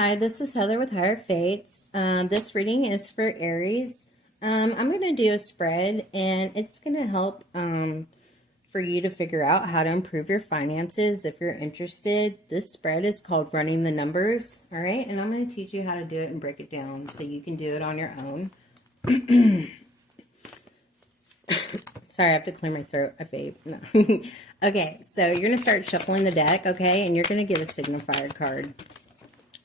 Hi, this is Heather with Higher Fates. This reading is for Aries. I'm going to do a spread, and it's going to help for you to figure out how to improve your finances if you're interested. This spread is called Running the Numbers, all right? And I'm going to teach you how to do it and break it down so you can do it on your own. Sorry, I have to clear my throat. I vape. No. Okay, so you're going to start shuffling the deck, okay? And you're going to get a signifier card.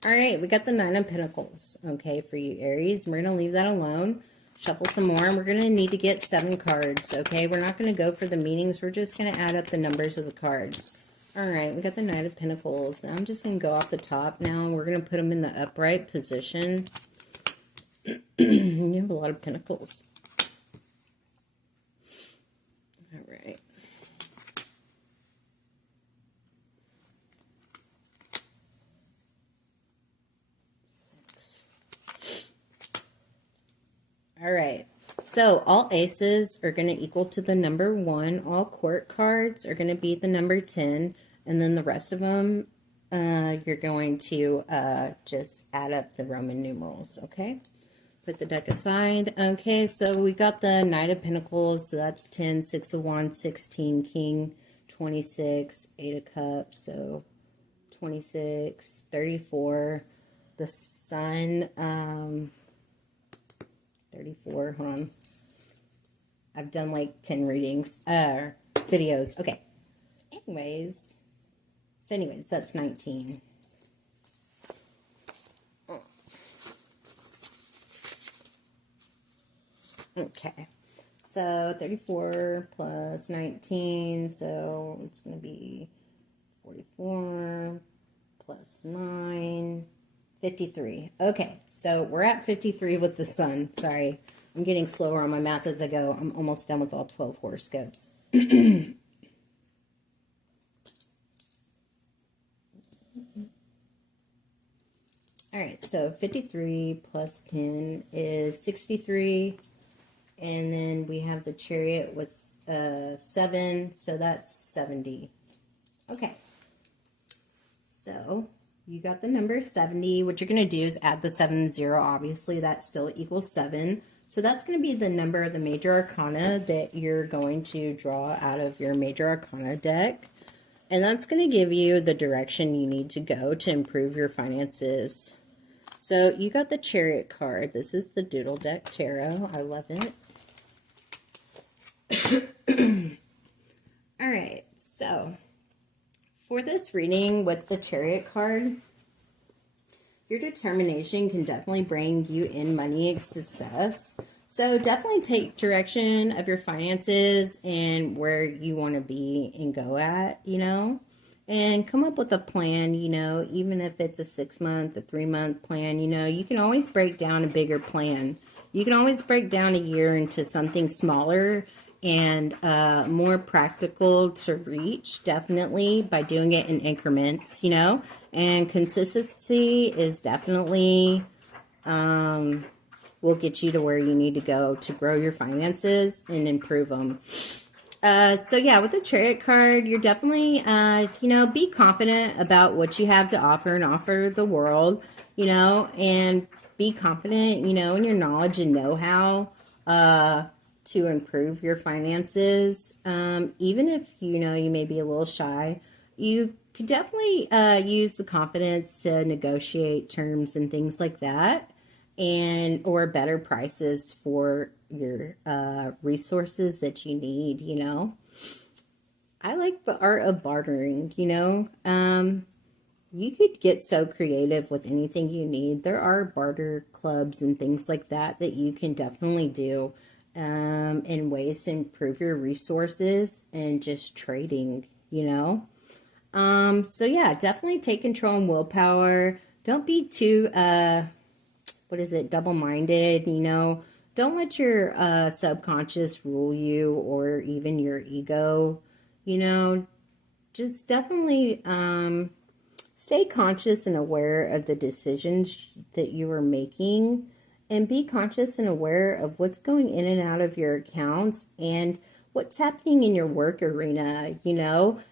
All right, we got the Nine of Pentacles, okay, for you, Aries. We're going to leave that alone. Shuffle some more, and we're going to need to get 7 cards, okay? We're not going to go for the meanings. We're just going to add up the numbers of the cards. All right, we got the Knight of Pentacles. I'm just going to go off the top now. We're going to put them in the upright position. You have a lot of pentacles. All right. All right, so all aces are going to equal to the number 1. All court cards are going to be the number 10. And then the rest of them, you're going to just add up the Roman numerals, okay? Put the deck aside. Okay, so we got the Knight of Pentacles, so that's 10, 6 of Wands, 16, King, 26, 8 of Cups, so 26, 34. The Sun, 34, hold on. I've done like 10 readings, videos. Okay. Anyways, that's 19. Okay. So 34 plus 19, so it's going to be 44 plus 9. 53. Okay, so we're at 53 with the Sun. Sorry, I'm getting slower on my math as I go. I'm almost done with all 12 horoscopes. All right, so 53 plus 10 is 63. And then we have the Chariot with 7, so that's 70. Okay, so you got the number 70. What you're going to do is add the 7 and 0. Obviously, that still equals 7. So that's going to be the number of the major arcana that you're going to draw out of your major arcana deck. And that's going to give you the direction you need to go to improve your finances. So you got the Chariot card. This is the Doodle Deck Tarot. I love it. All right, so for this reading with the Chariot card, your determination can definitely bring you in money and success. So definitely take direction of your finances and where you want to be and go at, and come up with a plan, even if it's a 6-month, a 3-month plan, you can always break down a bigger plan. You can always break down a year into something smaller and more practical to reach, definitely, by doing it in increments, and consistency is definitely will get you to where you need to go to grow your finances and improve them. So yeah, with the Chariot card, you're definitely, be confident about what you have to offer and offer the world, and be confident, in your knowledge and know-how, to improve your finances. Even if, you may be a little shy, you could definitely use the confidence to negotiate terms and things like that, or better prices for your resources that you need, I like the art of bartering, you could get so creative with anything you need. There are barter clubs and things like that you can definitely do in ways to improve your resources and just trading, So yeah, definitely take control and willpower. Don't be too, double-minded, Don't let your subconscious rule you or even your ego, Just definitely stay conscious and aware of the decisions that you are making, and be conscious and aware of what's going in and out of your accounts and what's happening in your work arena.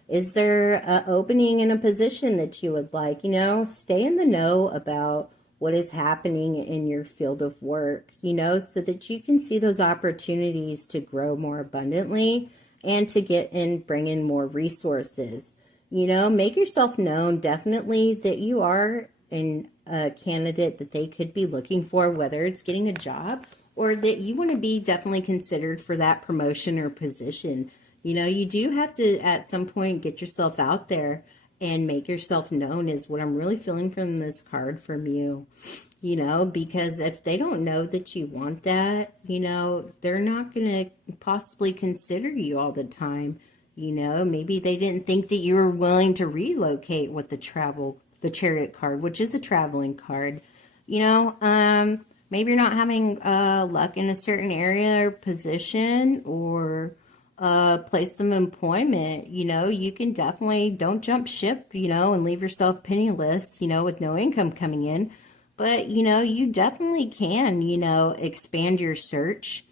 Is there an opening in a position that you would like? Stay in the know about what is happening in your field of work, so that you can see those opportunities to grow more abundantly and to get and bring in more resources. Make yourself known, definitely, that you are a candidate that they could be looking for, whether it's getting a job or that you want to be definitely considered for that promotion or position. You do have to, at some point, get yourself out there and make yourself known, is what I'm really feeling from this card from you. Because if they don't know that you want that, they're not going to possibly consider you all the time. Maybe they didn't think that you were willing to relocate with the Chariot card, which is a traveling card. Maybe you're not having luck in a certain area or position or place of employment. You can definitely, don't jump ship, and leave yourself penniless, with no income coming in. But, you definitely can, expand your search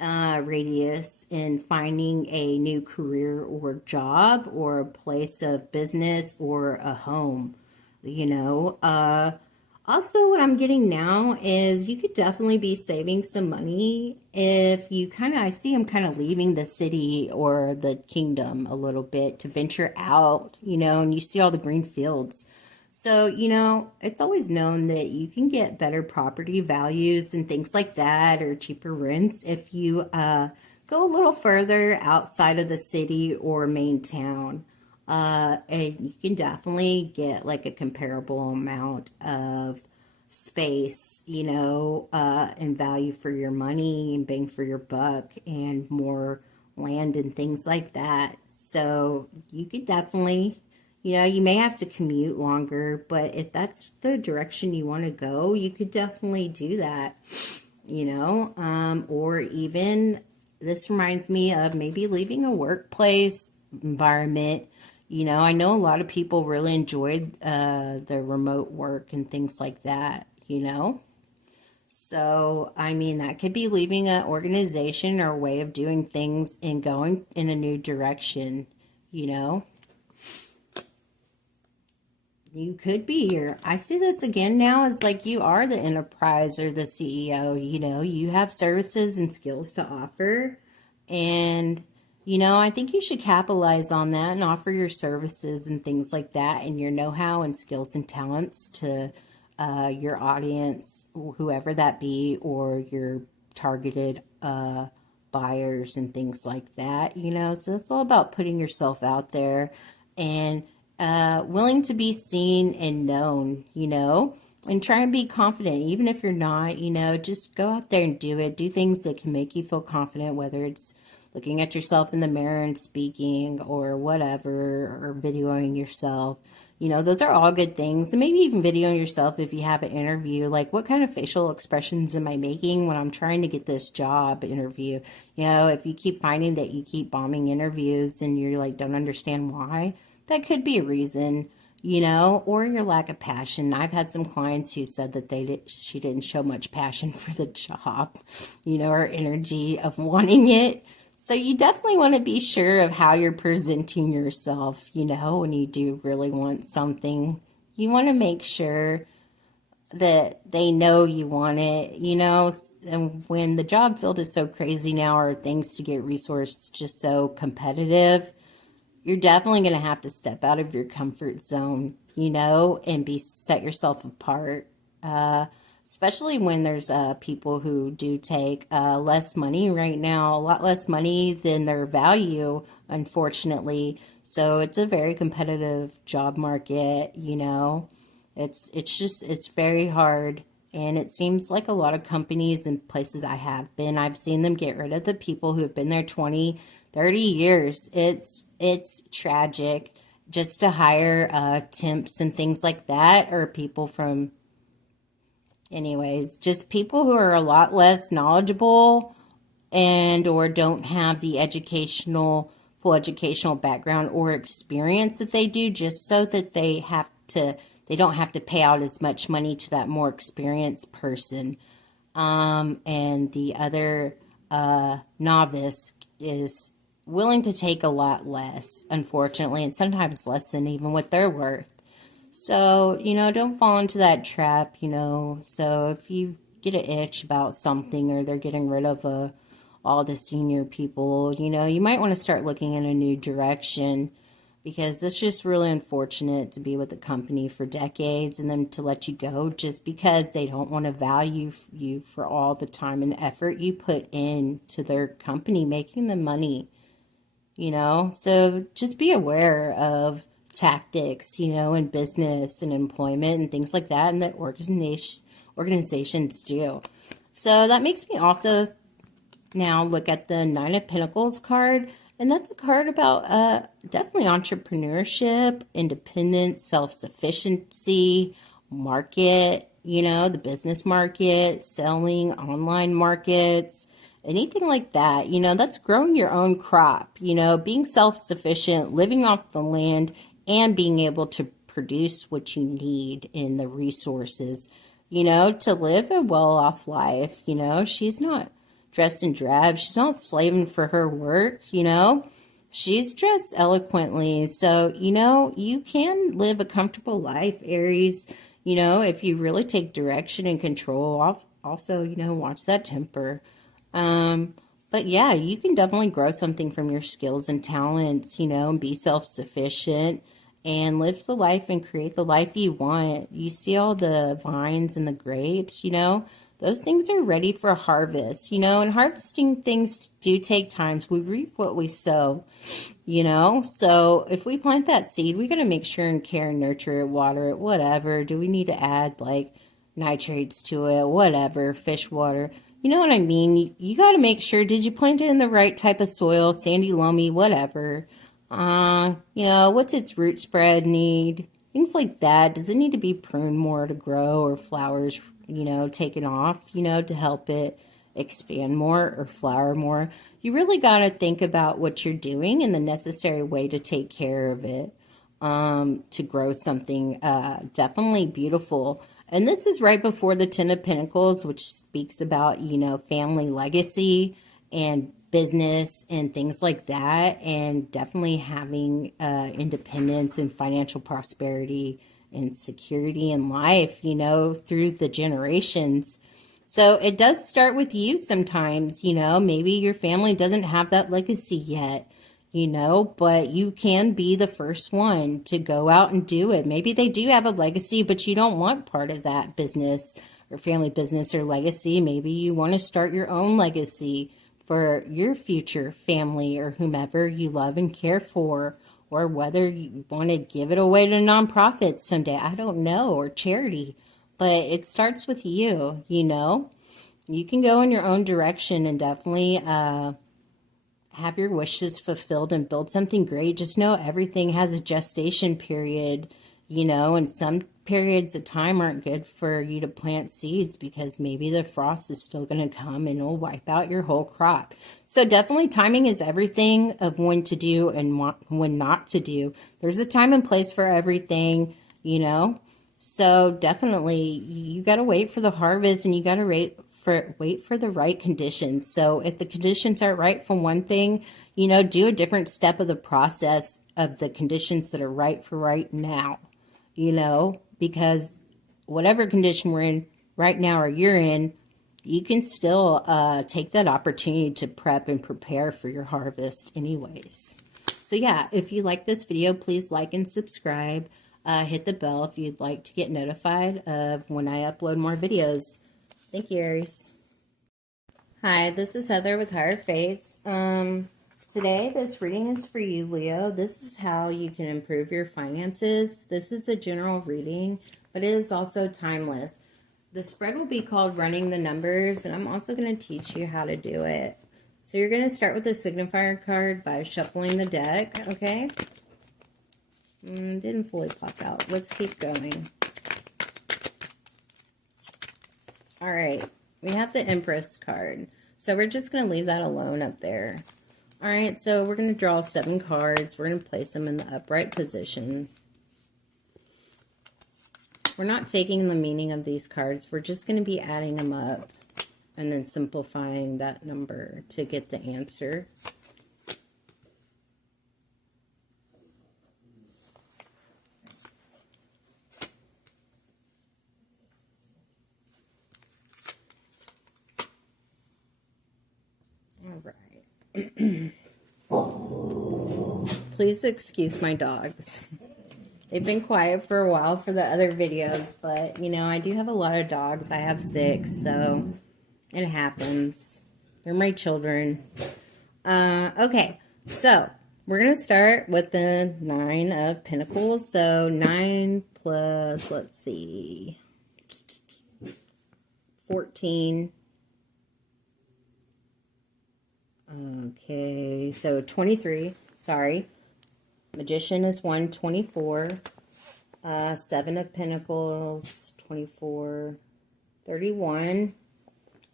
radius in finding a new career or job or a place of business or a home. Also, what I'm getting now is you could definitely be saving some money if you I see them kind of leaving the city or the kingdom a little bit to venture out, and you see all the green fields. So, it's always known that you can get better property values and things like that, or cheaper rents if you go a little further outside of the city or main town. And you can definitely get like a comparable amount of space, and value for your money and bang for your buck and more land and things like that. So you could definitely, you may have to commute longer, but if that's the direction you want to go, you could definitely do that, or even this reminds me of maybe leaving a workplace environment. I know a lot of people really enjoyed the remote work and things like that, So, that could be leaving an organization or a way of doing things and going in a new direction, You could be here. I see this again now as like you are the enterprise or the CEO, you have services and skills to offer. And I think you should capitalize on that and offer your services and things like that and your know-how and skills and talents to your audience, whoever that be, or your targeted buyers and things like that, So it's all about putting yourself out there and willing to be seen and known, and try and be confident, even if you're not, just go out there and do it. Do things that can make you feel confident, whether it's looking at yourself in the mirror and speaking or whatever, or videoing yourself. Those are all good things. And maybe even videoing yourself if you have an interview. Like, what kind of facial expressions am I making when I'm trying to get this job interview? If you keep finding that you keep bombing interviews and you're like, don't understand why, that could be a reason, or your lack of passion. I've had some clients who said that she didn't show much passion for the job, or energy of wanting it. So you definitely want to be sure of how you're presenting yourself, when you do really want something. You want to make sure that they know you want it, and when the job field is so crazy now, or things to get resources just so competitive, you're definitely going to have to step out of your comfort zone, and set yourself apart. Especially when there's people who do take less money right now, a lot less money than their value, unfortunately. So it's a very competitive job market, It's very hard. And it seems like a lot of companies and places I've seen them get rid of the people who have been there 20, 30 years. It's tragic, just to hire temps and things like that, or people from, anyways, just people who are a lot less knowledgeable and or don't have the full educational background or experience that they do, just so that they don't have to pay out as much money to that more experienced person. And the other novice is willing to take a lot less, unfortunately, and sometimes less than even what they're worth. So, don't fall into that trap, So if you get an itch about something or they're getting rid of all the senior people, you might want to start looking in a new direction, because it's just really unfortunate to be with a company for decades and then to let you go just because they don't want to value you for all the time and effort you put into their company, making them money. So just be aware of tactics, in business and employment and things like that, and that organizations do. So that makes me also now look at the Nine of Pentacles card, and that's a card about definitely entrepreneurship, independence, self-sufficiency, market, the business market, selling, online markets, anything like that. That's growing your own crop, being self-sufficient, living off the land, and being able to produce what you need in the resources, to live a well-off life. She's not dressed in drab. She's not slaving for her work, She's dressed eloquently. So, you can live a comfortable life, Aries, if you really take direction and control off. Also, watch that temper. But yeah, you can definitely grow something from your skills and talents, and be self-sufficient and live the life and create the life you want. You see all the vines and the grapes, those things are ready for harvest, and harvesting things do take time. We reap what we sow, So if we plant that seed, we got to make sure and care and nurture it, water it, whatever. Do we need to add like nitrates to it, whatever, fish water? You know what I mean? You got to make sure, did you plant it in the right type of soil, sandy, loamy, whatever? What's its root spread need? Things like that. Does it need to be pruned more to grow, or flowers, taken off, to help it expand more or flower more? You really got to think about what you're doing and the necessary way to take care of it, to grow something definitely beautiful. And this is right before the Ten of Pentacles, which speaks about, family legacy and business and things like that, and definitely having independence and financial prosperity and security in life, through the generations. So it does start with you sometimes, maybe your family doesn't have that legacy yet, but you can be the first one to go out and do it. Maybe they do have a legacy, but you don't want part of that business or family business or legacy. Maybe you want to start your own legacy for your future family or whomever you love and care for, or whether you want to give it away to nonprofits someday. I don't know, or charity, but it starts with you, You can go in your own direction and definitely have your wishes fulfilled and build something great. Just know everything has a gestation period, and some periods of time aren't good for you to plant seeds, because maybe the frost is still going to come and it'll wipe out your whole crop. So definitely timing is everything of when to do and when not to do. There's a time and place for everything, So definitely you got to wait for the harvest, and you got to wait for the right conditions. So if the conditions aren't right for one thing, do a different step of the process of the conditions that are right for right now, because whatever condition we're in right now or you're in, you can still take that opportunity to prep and prepare for your harvest anyways. So yeah, if you like this video, please like and subscribe. Hit the bell if you'd like to get notified of when I upload more videos. Thank you, Aries. Hi, this is Heather with Higher Fates. Today, this reading is for you, Leo. This is how you can improve your finances. This is a general reading, but it is also timeless. The spread will be called Running the Numbers, and I'm also going to teach you how to do it. So you're going to start with the signifier card by shuffling the deck, okay? Didn't fully pop out. Let's keep going. All right, we have the Empress card. So we're just going to leave that alone up there. All right, so we're going to draw 7 cards. We're going to place them in the upright position. We're not taking the meaning of these cards. We're just going to be adding them up and then simplifying that number to get the answer. Please excuse my dogs. They've been quiet for a while for the other videos, but, you know, I do have a lot of dogs. I have 6, so it happens. They're my children. Okay, so we're going to start with the 9 of Pentacles. So 9 plus, let's see, 14. Okay, so 23. Sorry. Magician is 1, 24. 7 of Pentacles, 24, 31.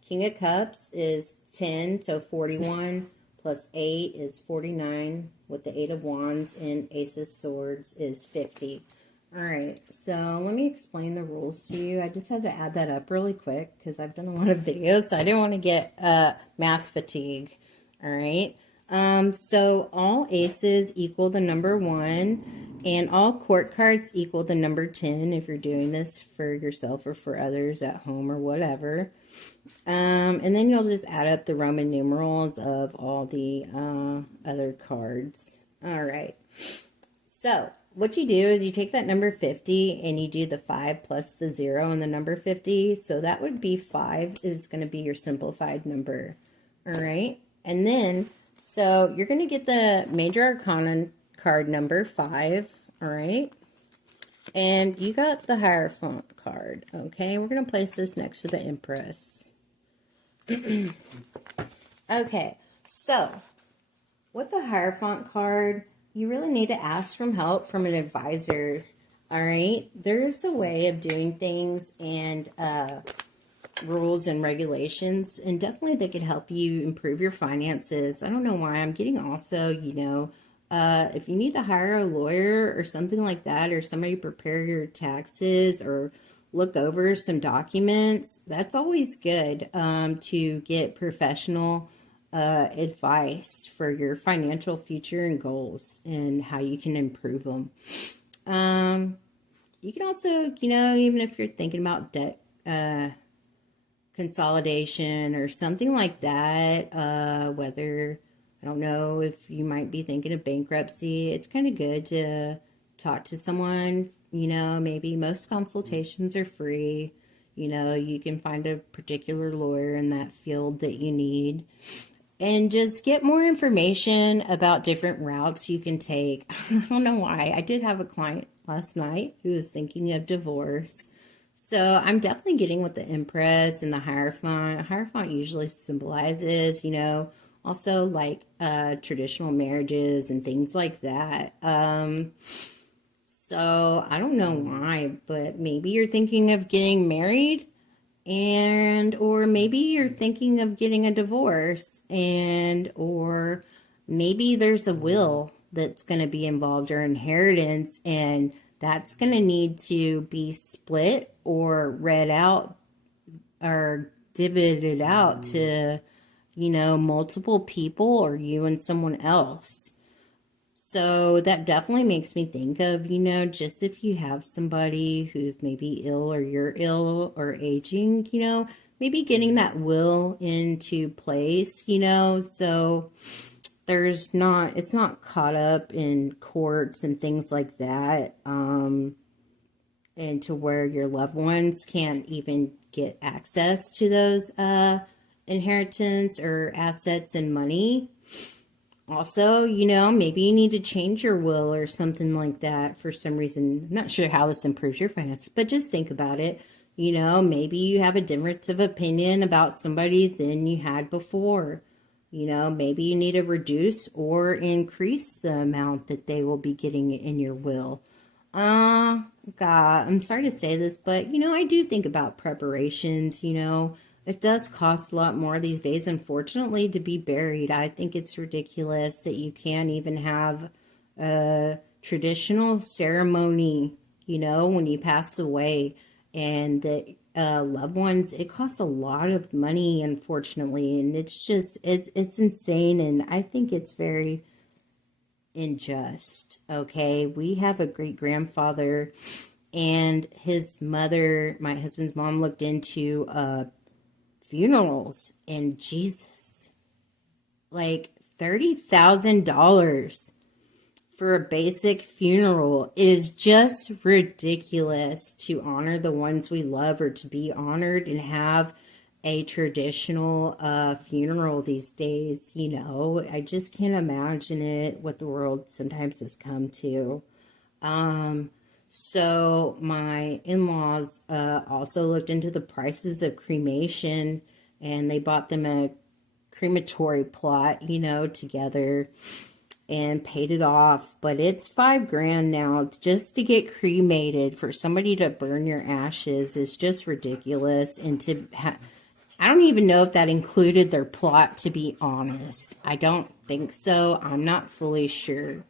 King of Cups is 10, so 41. Plus 8 is 49. With the 8 of Wands and Ace of Swords is 50. Alright, so let me explain the rules to you. I just had to add that up really quick because I've done a lot of videos, so I didn't want to get math fatigue. Alright, so all aces equal the number 1, and all court cards equal the number 10 if you're doing this for yourself or for others at home or whatever. And then you'll just add up the Roman numerals of all the other cards. Alright, so what you do is you take that number 50 and you do the 5 plus the 0 and the number 50. So that would be 5 is going to be your simplified number. Alright, and then so you're going to get the Major Arcana card number 5. Alright, and you got the Hierophant card. Okay, we're going to place this next to the Empress. Okay, so with the Hierophant card, you really need to ask for help from an advisor. All right, there's a way of doing things and rules and regulations, and definitely they could help you improve your finances. I don't know why I'm getting also, you know, if you need to hire a lawyer or something like that, or somebody prepare your taxes or look over some documents, that's always good to get professional advice for your financial future and goals and how you can improve them. You can also, you know, even if you're thinking about debt consolidation or something like that, whether, I don't know, if you might be thinking of bankruptcy, it's kind of good to talk to someone. You know, maybe most consultations are free. You know, you can find a particular lawyer in that field that you need. And just get more information about different routes you can take. I don't know why. I did have a client last night who was thinking of divorce. So I'm definitely getting with the Empress and the Hierophant. Hierophant usually symbolizes, you know, also like traditional marriages and things like that. So I don't know why, but maybe you're thinking of getting married, and or maybe you're thinking of getting a divorce, and or maybe there's a will that's going to be involved or inheritance, and that's going to need to be split or read out or divided out to, you know, multiple people or you and someone else. So that definitely makes me think of, you know, just if you have somebody who's maybe ill or you're ill or aging, you know, maybe getting that will into place, you know, so it's not caught up in courts and things like that, and to where your loved ones can't even get access to those inheritance or assets and money. Also, you know, maybe you need to change your will or something like that for some reason. I'm not sure how this improves your finances, but just think about it. You know, maybe you have a difference of opinion about somebody than you had before. You know, maybe you need to reduce or increase the amount that they will be getting in your will. God, I'm sorry to say this, but, you know, I do think about preparations, you know. It does cost a lot more these days, unfortunately, to be buried. I think it's ridiculous that you can't even have a traditional ceremony, you know, when you pass away. And the loved ones, it costs a lot of money, unfortunately. And it's just, it's insane. And I think it's very unjust, okay? We have a great-grandfather, and his mother, my husband's mom, looked into funerals, and Jesus, like $30,000 for a basic funeral is just ridiculous. To honor the ones we love, or to be honored and have a traditional funeral these days. I just can't imagine it, what the world sometimes has come to. So my in-laws also looked into the prices of cremation, and they bought them a crematory plot, together, and paid it off. But it's $5,000 now just to get cremated. For somebody to burn your ashes is just ridiculous. And I don't even know if that included their plot, to be honest. I don't think so. I'm not fully sure.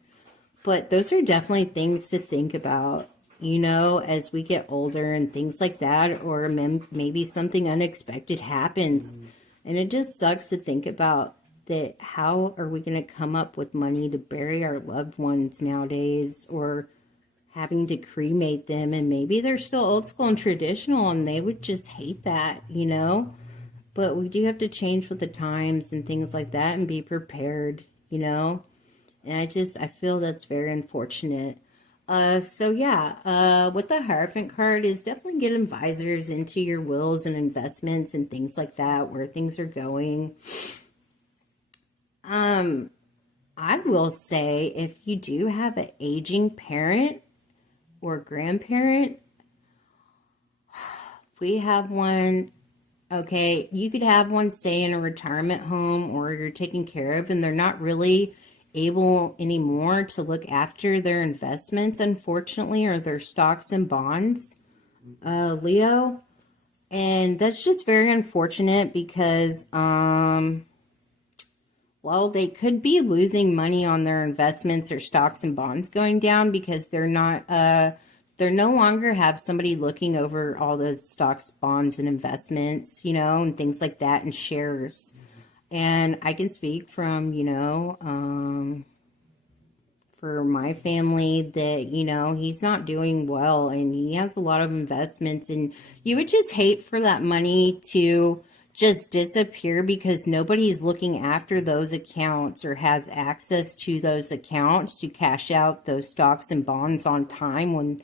But those are definitely things to think about, as we get older and things like that, or maybe something unexpected happens. And it just sucks to think about that. How are we going to come up with money to bury our loved ones nowadays, or having to cremate them? And maybe they're still old school and traditional and they would just hate that, But we do have to change with the times and things like that and be prepared, And I feel that's very unfortunate. With the Hierophant card is definitely get advisors into your wills and investments and things like that, where things are going. I will say, if you do have an aging parent or grandparent, we have one. Okay, you could have one, say, in a retirement home, or you're taken care of, and they're not really able anymore to look after their investments, unfortunately, or their stocks and bonds, Leo. And that's just very unfortunate because, they could be losing money on their investments or stocks and bonds going down, because they're no longer have somebody looking over all those stocks, bonds, and investments, and things like that, and shares. And I can speak from, for my family that, he's not doing well, and he has a lot of investments, and you would just hate for that money to just disappear because nobody's looking after those accounts or has access to those accounts to cash out those stocks and bonds on time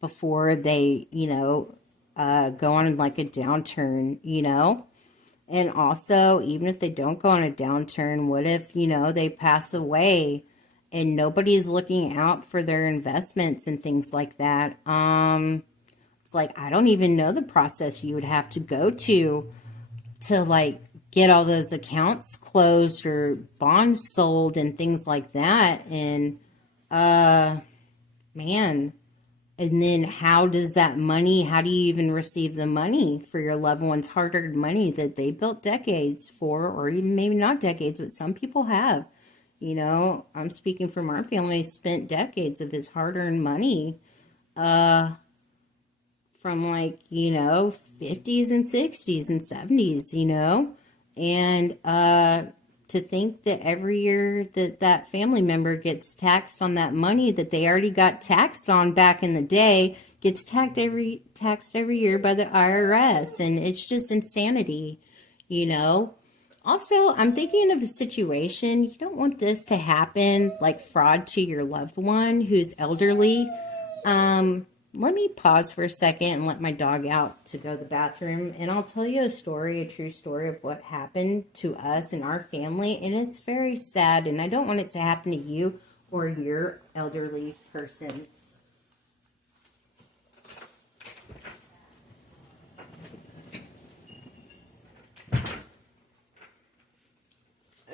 before they, go on like a downturn, And also, even if they don't go on a downturn, what if, they pass away and nobody's looking out for their investments and things like that? It's like, I don't even know the process you would have to go to get all those accounts closed or bonds sold and things like that. And, man. And then how do you even receive the money for your loved ones' hard-earned money that they built decades for, or even maybe not decades, but some people have. I'm speaking from our family, spent decades of his hard-earned money from 50s and 60s and 70s, and to think that every year that family member gets taxed on that money that they already got taxed on back in the day, gets taxed every year by the IRS, and it's just insanity, Also, I'm thinking of a situation, you don't want this to happen, like fraud to your loved one who's elderly. Let me pause for a second and let my dog out to go to the bathroom, and I'll tell you a true story of what happened to us and our family, and it's very sad, and I don't want it to happen to you or your elderly person.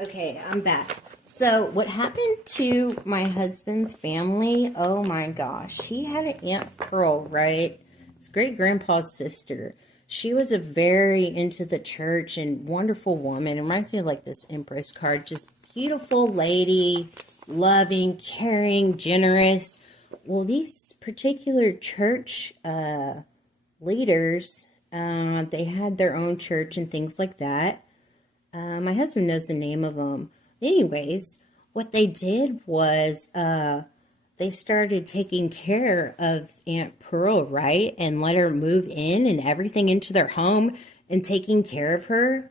Okay, I'm back. So what happened to my husband's family? Oh my gosh. He had an Aunt Pearl, right? His great-grandpa's sister. She was a very into the church and wonderful woman. It reminds me of like this Empress card. Just beautiful lady, loving, caring, generous. Well, these particular church leaders, they had their own church and things like that. My husband knows the name of them. Anyways, what they did was they started taking care of Aunt Pearl, right? And let her move in and everything into their home and taking care of her.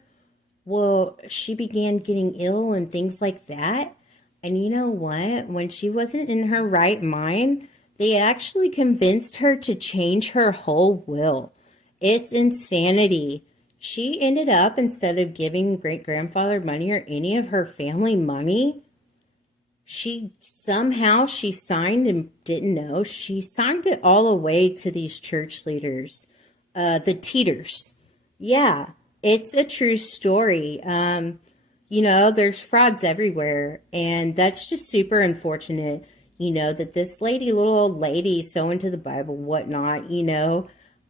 Well, she began getting ill and things like that. And you know what? When she wasn't in her right mind, they actually convinced her to change her whole will. It's insanity. She ended up, instead of giving great grandfather money or any of her family money, she signed and didn't know. She signed it all away to these church leaders, the Teeters. Yeah, it's a true story. There's frauds everywhere, and that's just super unfortunate. That this lady, little old lady, so into the Bible, whatnot,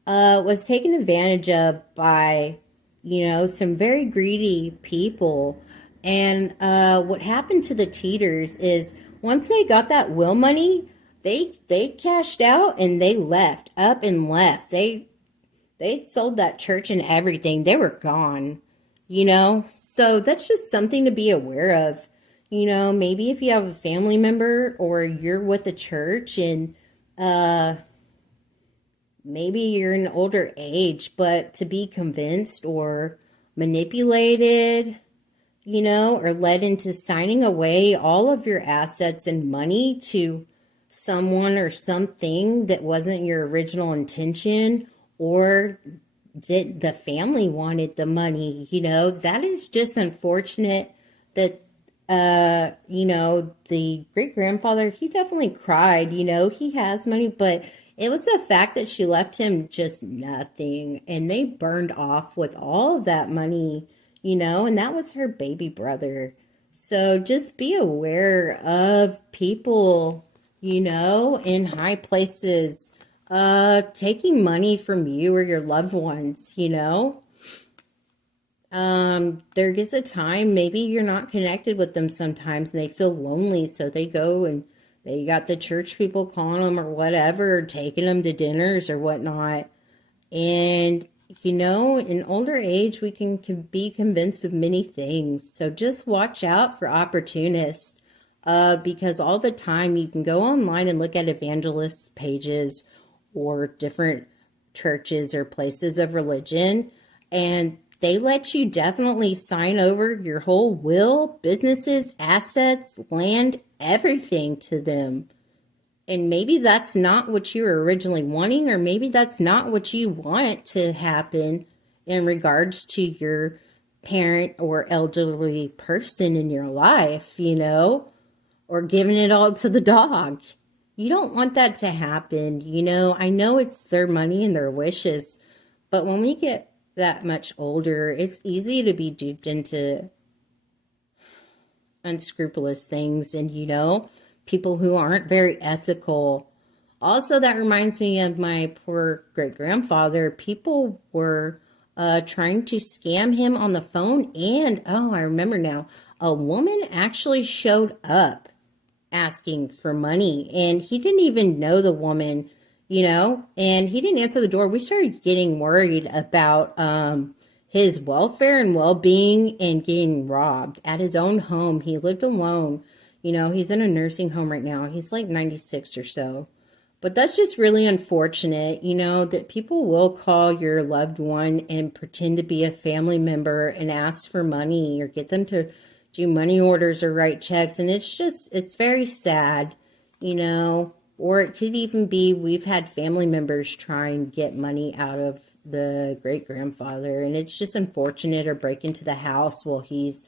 was taken advantage of by, some very greedy people. And what happened to the Teeters is once they got that will money, they cashed out and they left, up and left. They sold that church and everything. They were gone, So that's just something to be aware of. Maybe if you have a family member or you're with a church and maybe you're an older age, but to be convinced or manipulated, or led into signing away all of your assets and money to someone or something that wasn't your original intention, or did the family wanted the money, that is just unfortunate that, the great grandfather, he definitely cried, he has money, but it was the fact that she left him just nothing and they burned off with all of that money, and that was her baby brother. So just be aware of people, in high places, taking money from you or your loved ones, there gets a time, maybe you're not connected with them sometimes and they feel lonely. So they go and they got the church people calling them or whatever, taking them to dinners or whatnot. And, in older age, we can be convinced of many things. So just watch out for opportunists, because all the time you can go online and look at evangelist pages or different churches or places of religion, and they let you definitely sign over your whole will, businesses, assets, land, everything to them. And maybe that's not what you were originally wanting, or maybe that's not what you want to happen in regards to your parent or elderly person in your life, or giving it all to the dog. You don't want that to happen. I know it's their money and their wishes, but when we get that much older, it's easy to be duped into unscrupulous things and, people who aren't very ethical. Also, that reminds me of my poor great-grandfather. People were trying to scam him on the phone, and, oh, I remember now, a woman actually showed up asking for money, and he didn't even know the woman, and he didn't answer the door. We started getting worried about his welfare and well-being and getting robbed at his own home. He lived alone. He's in a nursing home right now. He's like 96 or so. But that's just really unfortunate, that people will call your loved one and pretend to be a family member and ask for money or get them to do money orders or write checks. And it's very sad, or it could even be we've had family members try and get money out of the great-grandfather. And it's just unfortunate, or break into the house while he's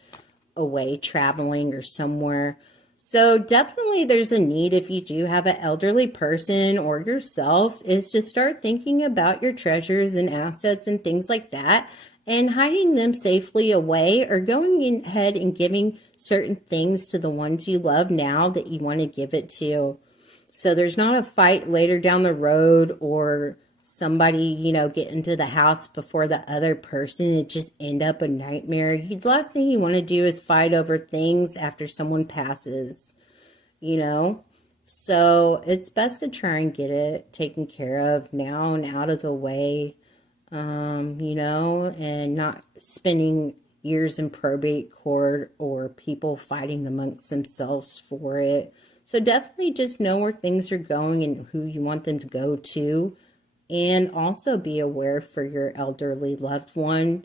away traveling or somewhere. So definitely there's a need, if you do have an elderly person or yourself, is to start thinking about your treasures and assets and things like that and hiding them safely away, or going ahead and giving certain things to the ones you love now that you want to give it to. So there's not a fight later down the road, or somebody, get into the house before the other person. It just end up a nightmare. The last thing you want to do is fight over things after someone passes, So it's best to try and get it taken care of now and out of the way, and not spending years in probate court or people fighting amongst themselves for it. So definitely just know where things are going and who you want them to go to. And also be aware for your elderly loved one,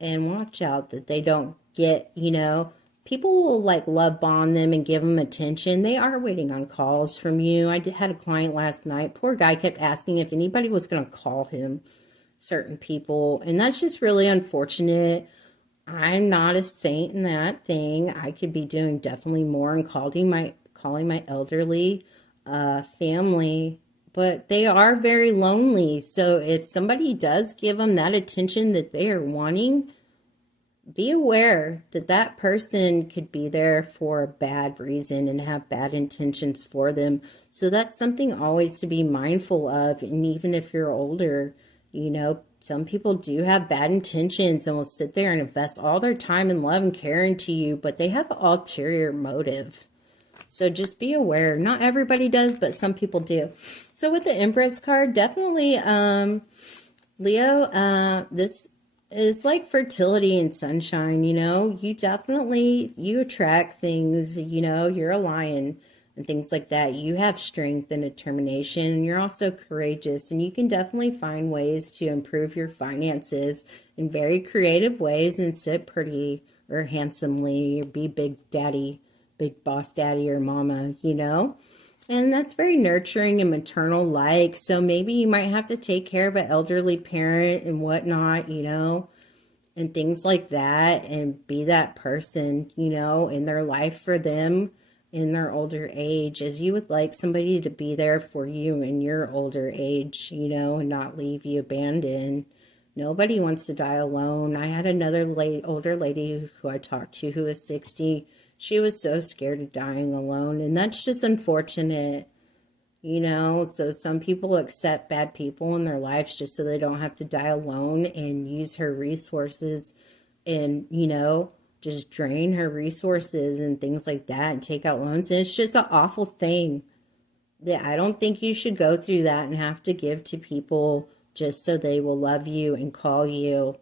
and watch out that they don't get, people will like love bomb them and give them attention. They are waiting on calls from you. Had a client last night. Poor guy kept asking if anybody was going to call him, certain people. And that's just really unfortunate. I'm not a saint in that thing. I could be doing definitely more and calling my elderly family, but they are very lonely. So if somebody does give them that attention that they are wanting, be aware that that person could be there for a bad reason and have bad intentions for them. So that's something always to be mindful of. And even if you're older, some people do have bad intentions and will sit there and invest all their time and love and care into you, but they have an ulterior motive. So just be aware. Not everybody does, but some people do. So with the Empress card, definitely, Leo, this is like fertility and sunshine. You attract things, you're a lion and things like that. You have strength and determination, and you're also courageous, and you can definitely find ways to improve your finances in very creative ways and sit pretty or handsomely or be big boss daddy or mama, and that's very nurturing and maternal like. So maybe you might have to take care of an elderly parent and whatnot, and things like that, and be that person, in their life for them in their older age, as you would like somebody to be there for you in your older age, and not leave you abandoned. Nobody wants to die alone. I had another older lady who I talked to who was 60. She was so scared of dying alone, and that's just unfortunate, So some people accept bad people in their lives just so they don't have to die alone, and use her resources and, just drain her resources and things like that and take out loans. And it's just an awful thing that I don't think you should go through that and have to give to people just so they will love you and call you.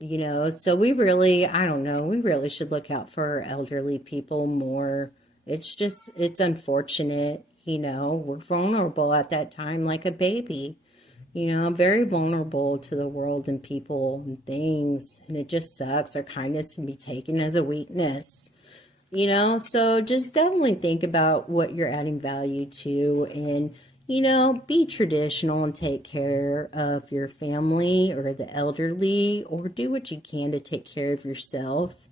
So we really, I don't know, we really should look out for our elderly people more. It's unfortunate, we're vulnerable at that time like a baby, very vulnerable to the world and people and things. And it just sucks. Our kindness can be taken as a weakness, so just definitely think about what you're adding value to, and be traditional and take care of your family or the elderly, or do what you can to take care of yourself,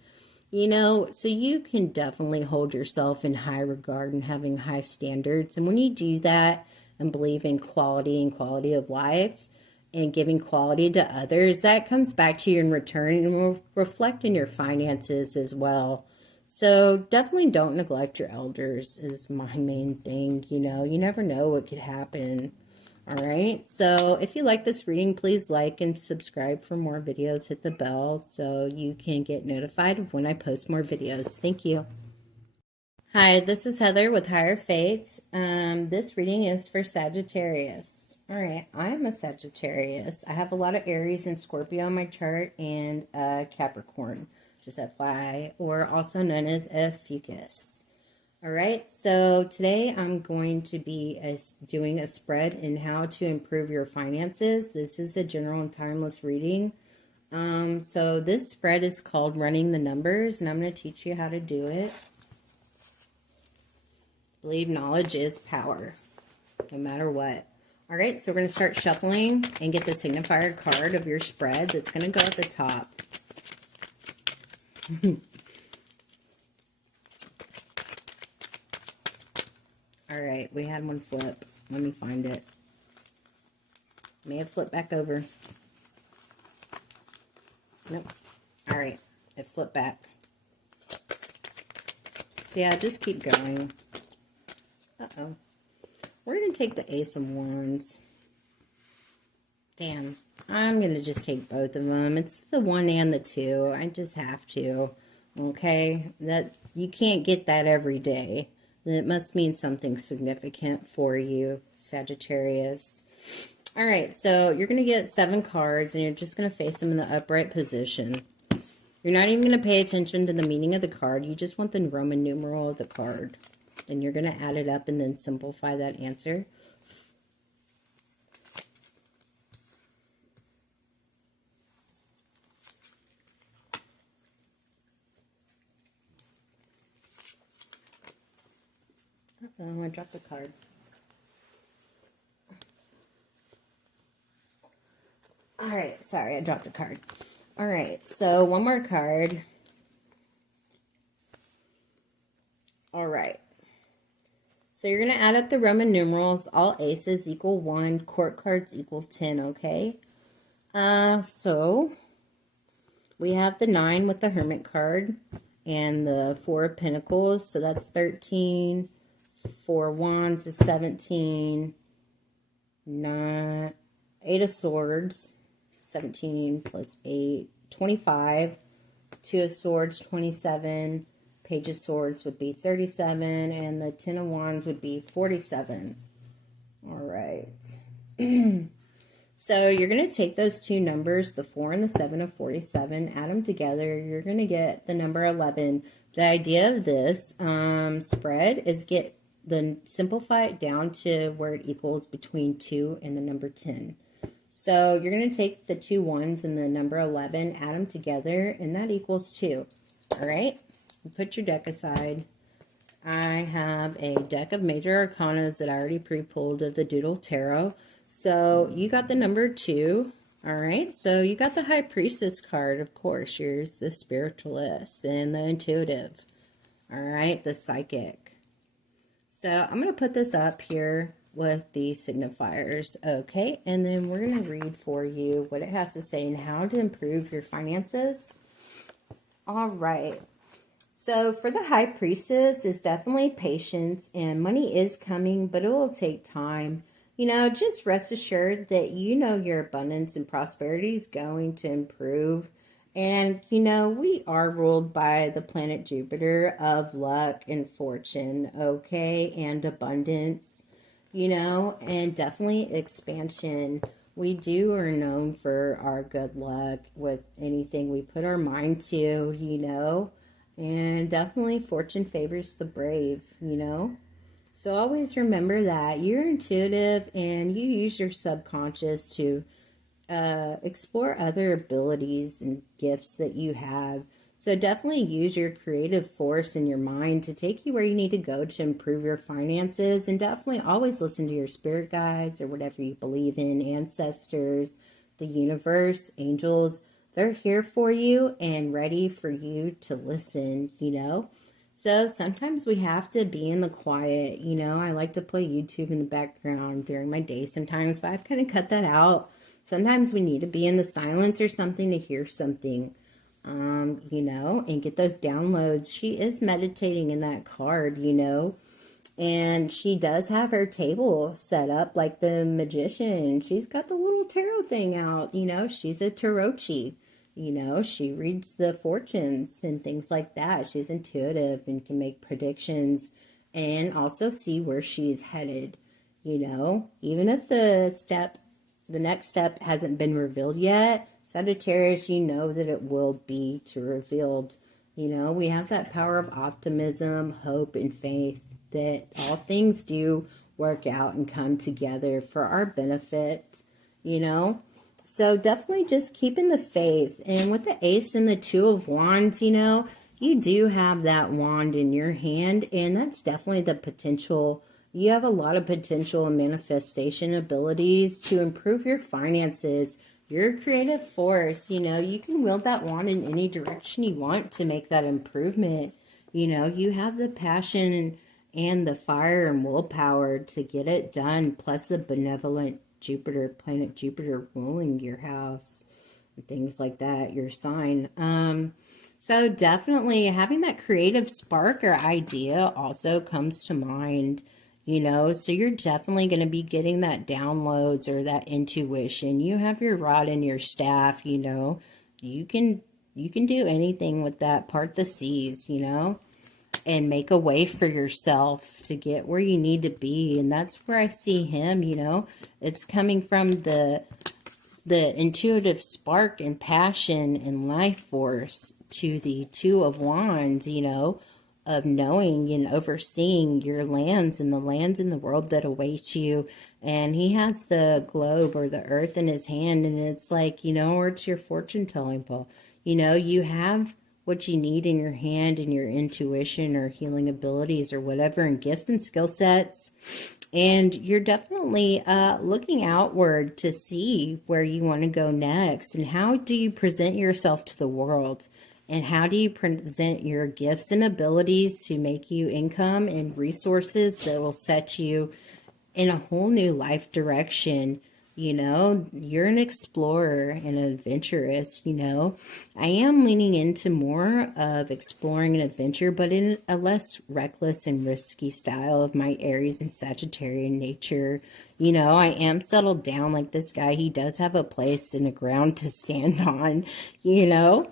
so you can definitely hold yourself in high regard and having high standards. And when you do that and believe in quality and quality of life and giving quality to others, that comes back to you in return and will reflect in your finances as well. So definitely don't neglect your elders is my main thing. You never know what could happen. All right. So if you like this reading, please like and subscribe for more videos. Hit the bell so you can get notified of when I post more videos. Thank you. Hi, this is Heather with Higher Fates. This reading is for Sagittarius. All right. I am a Sagittarius. I have a lot of Aries and Scorpio on my chart, and Capricorn. Just FYI, or also known as a fucus. All right, so today I'm going to be doing a spread in how to improve your finances. This is a general and timeless reading. So this spread is called Running the Numbers, and I'm going to teach you how to do it. I believe knowledge is power, no matter what. All right, so we're going to start shuffling and get the signifier card of your spread that's going to go at the top. All right, we had one flip. Let me find it. May have flipped back over. Nope. All right, it flipped back. So yeah, just keep going. Uh-oh. We're going to take the Ace of Wands. Damn. I'm going to just take both of them. It's the 1 and the 2. I just have to. Okay? That you can't get that every day. Then it must mean something significant for you, Sagittarius. All right, so you're going to get 7 cards, and you're just going to face them in the upright position. You're not even going to pay attention to the meaning of the card. You just want the Roman numeral of the card. And you're going to add it up and then simplify that answer. Oh, I dropped the card. All right, sorry, I dropped a card. All right, so one more card. All right. So you're going to add up the Roman numerals. All aces equal 1. Court cards equal 10, okay? So we have the 9 with the Hermit card and the 4 of Pentacles. So that's 13. 4 wands is 17. 9, 8 of Swords. 17 plus 8. 25. 2 of Swords, 27. Page of Swords would be 37, and the 10 of Wands would be 47. All right. So you're going to take those two numbers, the 4 and the 7 of 47, add them together. You're going to get the number 11. The idea of this spread is simplify it down to where it equals between 2 and the number 10. So you're going to take the two ones and the number 11, add them together, and that equals 2. All right? Put your deck aside. I have a deck of major arcanas that I already pre-pulled of the Doodle Tarot. So you got the number 2. All right. So you got the High Priestess card, of course. You're the spiritualist and the intuitive. All right. The psychic. So I'm going to put this up here with the signifiers. Okay. And then we're going to read for you what it has to say and how to improve your finances. All right. So for the High Priestess, it's definitely patience, and money is coming, but it will take time. You know, just rest assured that you know your abundance and prosperity is going to improve. And, you know, we are ruled by the planet Jupiter of luck and fortune, okay, and abundance, you know, and definitely expansion. We are known for our good luck with anything we put our mind to, you know. And definitely fortune favors the brave, you know. So always remember that you're intuitive and you use your subconscious to explore other abilities and gifts that you have. So definitely use your creative force in your mind to take you where you need to go to improve your finances. And definitely always listen to your spirit guides or whatever you believe in, ancestors, the universe, angels. They're here for you and ready for you to listen, you know. So sometimes we have to be in the quiet, you know. I like to play YouTube in the background during my day sometimes, but I've kind of cut that out. Sometimes we need to be in the silence or something to hear something, you know, and get those downloads. She is meditating in that card, you know. And she does have her table set up like the magician. She's got the little tarot thing out, you know. She's a tarotchi, you know. She reads the fortunes and things like that. She's intuitive and can make predictions and also see where she's headed, you know. Even if the next step hasn't been revealed yet, Sagittarius, you know that it will be revealed. You know, we have that power of optimism, hope, and faith that all things do work out and come together for our benefit, you know. So definitely just keeping the faith. And with the Ace and the Two of Wands, you know, you do have that wand in your hand, and that's definitely the potential. You have a lot of potential and manifestation abilities to improve your finances, your creative force. You know, you can wield that wand in any direction you want to make that improvement. You know, you have the passion and the fire and willpower to get it done, plus the benevolent Jupiter, planet Jupiter ruling your house and things like that, your sign. So definitely having that creative spark or idea also comes to mind, you know. So you're definitely going to be getting that downloads or that intuition. You have your rod and your staff, you know. You can do anything with that. Part the seas, you know, and make a way for yourself to get where you need to be. And that's where I see him, you know. It's coming from the intuitive spark and passion and life force to the Two of Wands, you know, of knowing and overseeing your lands and the lands in the world that await you. And he has the globe or the earth in his hand, and it's like, you know, or it's your fortune telling ball. You know, you have what you need in your hand and your intuition or healing abilities or whatever, and gifts and skill sets. And you're definitely looking outward to see where you want to go next, and how do you present yourself to the world, and how do you present your gifts and abilities to make you income and resources that will set you in a whole new life direction. You know, you're an explorer and an adventurous, you know. I am leaning into more of exploring an adventure, but in a less reckless and risky style of my Aries and Sagittarian nature. You know, I am settled down like this guy. He does have a place and a ground to stand on, you know.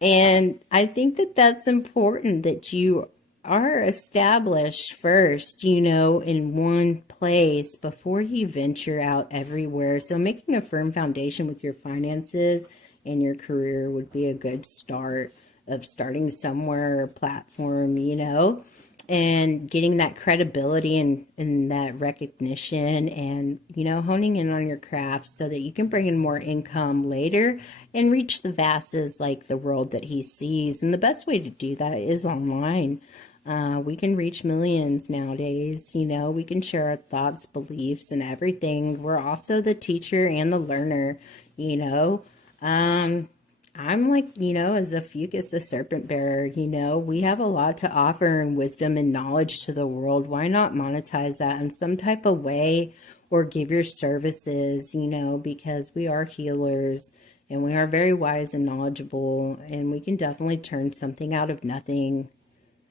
And I think that that's important, that you are established first, you know, in one place before you venture out everywhere. So making a firm foundation with your finances and your career would be a good start of starting somewhere or platform, you know, and getting that credibility and that recognition, and, you know, honing in on your craft so that you can bring in more income later and reach the masses like the world that he sees. And the best way to do that is online. We can reach millions nowadays, you know, we can share our thoughts, beliefs, and everything. We're also the teacher and the learner, you know. I'm like, you know, as a Fucus, the serpent bearer, you know, we have a lot to offer in wisdom and knowledge to the world. Why not monetize that in some type of way, or give your services, you know, because we are healers and we are very wise and knowledgeable, and we can definitely turn something out of nothing,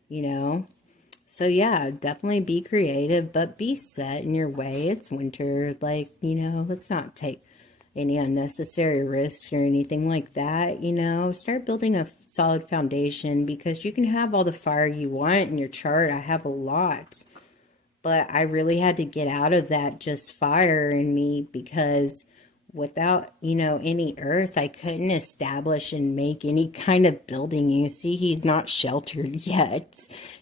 you know. So yeah, definitely be creative, but be set in your way. It's winter, like, you know, let's not take any unnecessary risks or anything like that, you know. Start building a solid foundation, because you can have all the fire you want in your chart. I have a lot, but I really had to get out of that just fire in me, because without, you know, any earth, I couldn't establish and make any kind of building. You see, he's not sheltered yet.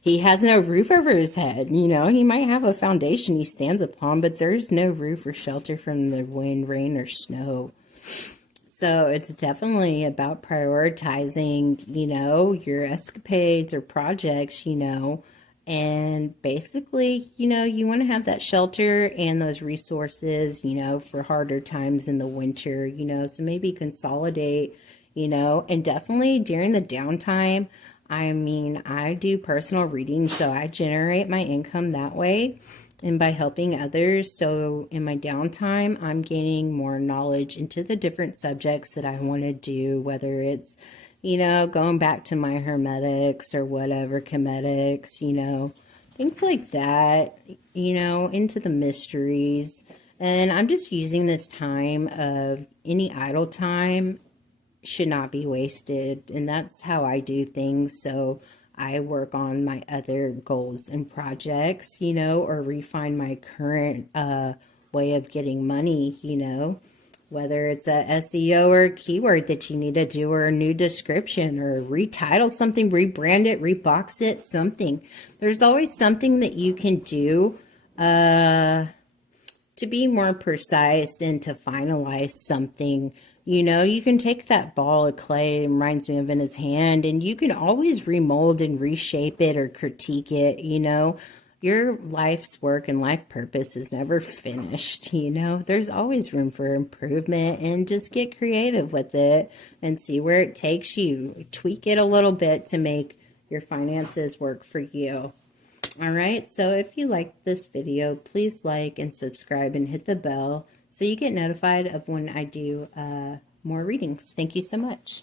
He has no roof over his head. You know, he might have a foundation he stands upon, but there's no roof or shelter from the wind, rain, or snow. So it's definitely about prioritizing, you know, your escapades or projects, you know. And basically, you know, you want to have that shelter and those resources, you know, for harder times in the winter, you know. So maybe consolidate, you know, and definitely during the downtime. I mean, I do personal readings, so I generate my income that way and by helping others. So in my downtime, I'm gaining more knowledge into the different subjects that I want to do, whether it's, you know, going back to my hermetics or whatever, chemetics, you know, things like that, you know, into the mysteries. And I'm just using this time of any idle time should not be wasted. And that's how I do things. So I work on my other goals and projects, you know, or refine my current way of getting money, you know. Whether it's a SEO or a keyword that you need to do, or a new description, or retitle something, rebrand it, rebox it, something. There's always something that you can do to be more precise and to finalize something. You know, you can take that ball of clay, it reminds me of in his hand, and you can always remold and reshape it or critique it, you know. Your life's work and life purpose is never finished, you know. There's always room for improvement, and just get creative with it and see where it takes you. Tweak it a little bit to make your finances work for you. All right, so if you liked this video, please like and subscribe and hit the bell so you get notified of when I do more readings. Thank you so much.